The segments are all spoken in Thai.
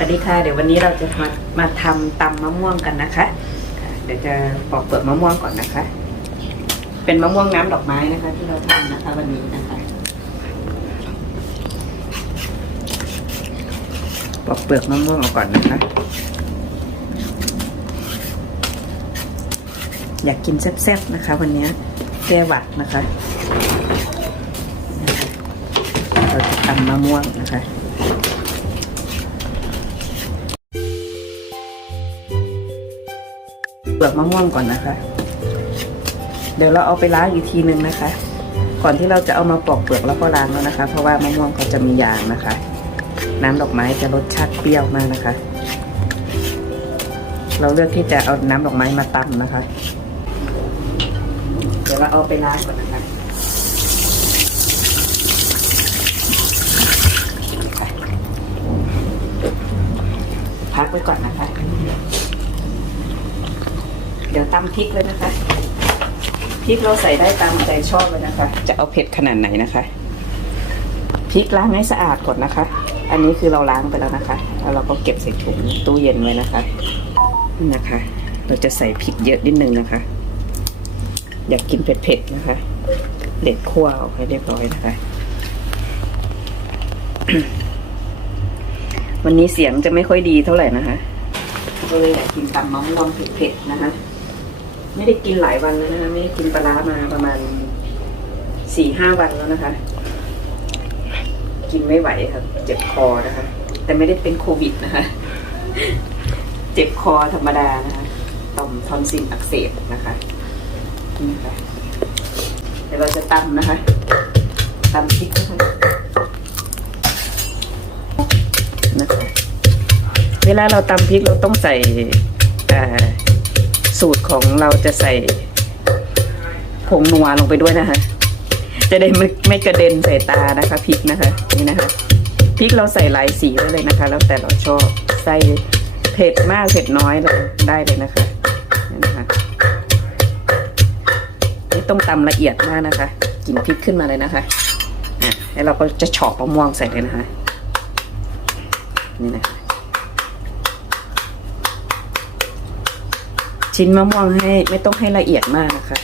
สวัสดีค่ะ เดี๋ยววันนี้เราจะมามาทำตำมะม่วงกันนะคะ เดี๋ยวจะปอกเปลือกมะม่วงก่อนนะคะ เป็นมะม่วงน้ำดอกไม้นะคะ ที่เราทำนะคะ วันนี้นะคะ ปอกเปลือกมะม่วงออกก่อนนะคะ อยากกินแซ่บๆนะคะ วันนี้แก้หวัดนะคะ เราจะตำมะม่วงนะคะ เปลือกมะม่วงก่อนนะคะ เดี๋ยวเราเอาไปล้างอีกทีนึงนะคะ ก่อนที่เราจะเอามาปอกเปลือกแล้วก็ล้างแล้วนะคะ เพราะว่ามะม่วงเขาจะมียางนะคะ น้ำดอกไม้จะรสชาติเปรี้ยวมากนะคะ เราเลือกที่จะเอาน้ำดอกไม้มาตำนะคะ เดี๋ยวเราเอาไปล้างก่อนนะคะพักไว้ก่อนนะคะ เดี๋ยวตำพริกเลยนะคะ พริกเราใส่ได้ตามใจชอบเลยนะคะ จะเอาเผ็ดขนาดไหนนะคะ พริกล้างให้สะอาดก่อนนะคะ อันนี้คือเราล้างไปแล้วนะคะ แล้วเราก็เก็บใส่ถุงตู้เย็นไว้นะคะนี่นะคะ เราจะใส่พริกเยอะนิดนึงนะคะ อยากกินเผ็ดๆนะคะ เด็ดขั้วออกให้เรียบร้อยนะคะวันนี้เสียงจะไม่ค่อยดีเท่าไหร่นะคะ ก็เลยอยากกินตำมะม่วงเผ็ดๆนะคะ ไม่ได้กินหลายวันแล้วนะคะไม่ได้กินปลาร้ามาประมาณสี่ห้าวันแล้วนะคะ กินไม่ไหวครับ เจ็บคอนะคะ แต่ไม่ได้เป็นโควิดนะคะ เจ็บคอธรรมดานะคะต่อมทอนซิลอักเสบนะคะนี่นะคะเดี๋ยวเราจะตำนะคะตำพริกนะคะนะคะ เวลาเราตำพริกเราต้องใส่อ่า สูตรของเราจะใส่ผงนัวลงไปด้วยนะคะ จะได้ไม่ไม่กระเด็นใส่ตานะคะพริกนะคะนี่นะคะพริกเราใส่หลายสีได้เลยนะคะ แล้วแต่เราชอบใส่เผ็ดมากเผ็ดน้อยเลยได้เลยนะคะนี่นะคะไม่ต้องตำละเอียดมากนะคะกลินพริกขึ้นมาเลยนะคะอะแล้วเราก็จะเฉาะมะม่วงใส่เลยนะคะนี่นะคะ ชิ้นมะม่วงให้ไม่ต้องให้ละเอียดมากนะคะ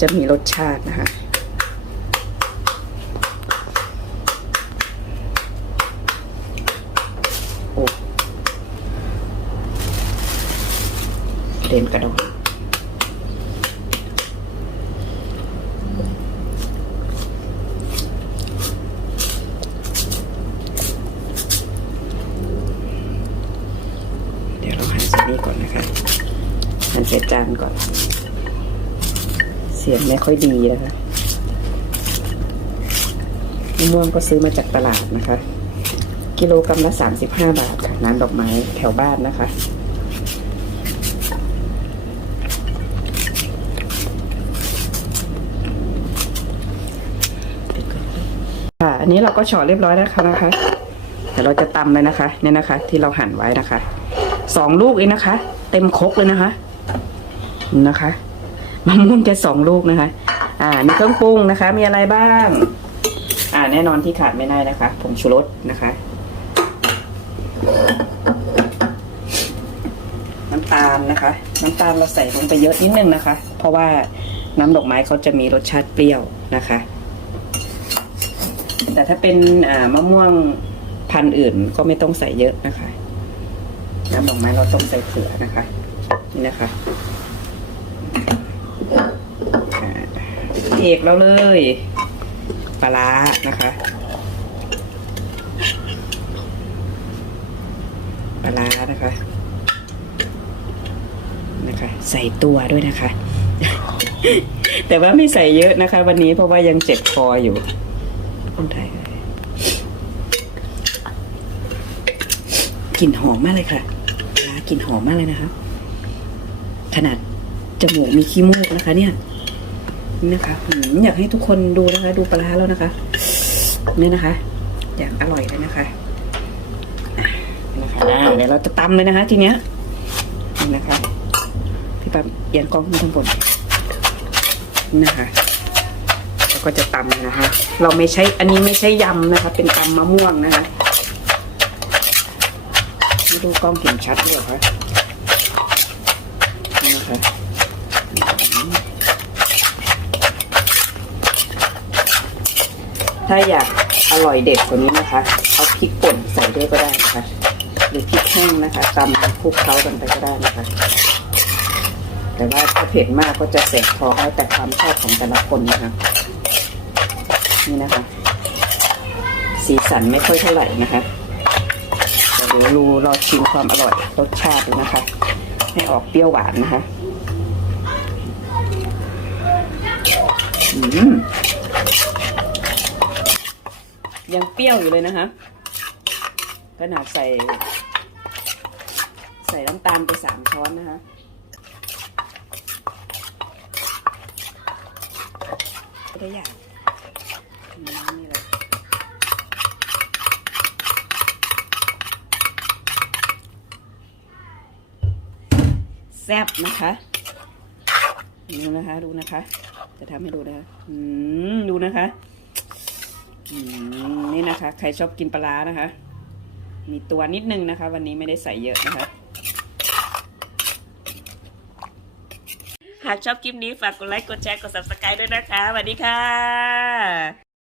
จะมีรสชาตินะคะ โอ้เด่นกระโดดเดี๋ยวเราหั่นใส่นี่ก่อนนะคะ หั่นใส่จานก่อน เสียงไม่ค่อยดีนะคะมะม่วงก็ซื้อมาจากตลาดนะคะ กิโลกรัมละสามสิบห้าบาทค่ะน้ำดอกไม้แถวบ้านนะคะค่ะอันนี้เราก็เฉาะเรียบร้อยแล้วค่ะนะคะเดี๋ยวเราจะตำเลยนะคะ เนี่ยนะคะ ที่เราหั่นไว้นะคะสองลูกเองนะคะ เต็มครกเลยนะคะ นะคะมะม่วงแค่สองลูกนะคะ อ่า มีเครื่องปรุงนะคะ มีอะไรบ้าง อ่า แน่นอนที่ขาดไม่ได้นะคะผงชูรสนะคะ น้ำตาลนะคะ น้ำตาลเราใส่ลงไปเยอะนิดนึงนะคะ เพราะว่าน้ำดอกไม้เขาจะมีรสชาติเปรี้ยวนะคะ แต่ถ้าเป็นอ่ามะม่วงพันธุ์อื่นก็ไม่ต้องใส่เยอะนะคะ น้ำดอกไม้เราต้องใส่เผื่อนะคะ นี่นะคะ เอกเราเลย ปลาร้านะคะปลาร้านะคะนะคะ ใส่ตัวด้วยนะคะ แต่ว่าไม่ใส่เยอะนะคะ วันนี้เพราะว่ายังเจ็บคออยู่คนไทยกลิ่นหอมมากเลยค่ะปลากลิ่นหอมมากเลยนะคะ ขนาด จมูกมีขี้มูกนะคะ เนี่ยนี่นะคะอืมอยากให้ทุกคนดูนะคะ ดูปลาร้าแล้วนะคะนี่นะคะ อยากอร่อยเลยนะคะอะนะคะอ่าเดี๋ยวเราจะตำเลยนะคะ ทีเนี้ยนี่นะคะ พี่ปั๊มเอียงกล้องขึ้นข้างบนนี่นะคะแล้วก็จะตำนะคะ เราไม่ใช้อันนี้ไม่ใช่ยำนะคะ เป็นตำมะม่วงนะคะไม่ดูกล้องเห็นชัดด้วยเหรอคะนี่นะคะ ถ้าอยากอร่อยเด็ดกว่านี้นะคะ เอาพริกป่นใส่ด้วยก็ได้นะคะ หรือพริกแห้งนะคะตำคลุกเคล้ากันไปก็ได้นะคะ แต่ว่าถ้าเผ็ดมากก็จะเสกท้องแล้วแต่ความชอบของแต่ละคนนะคะ นี่นะคะ สีสันไม่ค่อยเท่าไหร่นะคะแต่เดี๋ยวรูรอชิมความอร่อยรสชาตินะคะ ให้ออกเปรี้ยวหวานนะคะอืม ยังเปรี้ยวอยู่เลยนะคะ ขนาดใส่ ใส่น้ำตาลไปสามช้อนนะคะไได้อยากอืมนี่เลยแซ่บนะคะ ดูนะคะ ดูนะคะ จะทำให้ดูนะคะอืมดูนะคะอืมนี่นะคะ ใครชอบกินปลาร้านะคะ มีตัวนิดนึงนะคะ วันนี้ไม่ได้ใส่เยอะนะคะ หากชอบคลิปนี้ฝากกดไลค์ กดแชร์ กด subscribe ด้วยนะคะสวัสดีค่ะ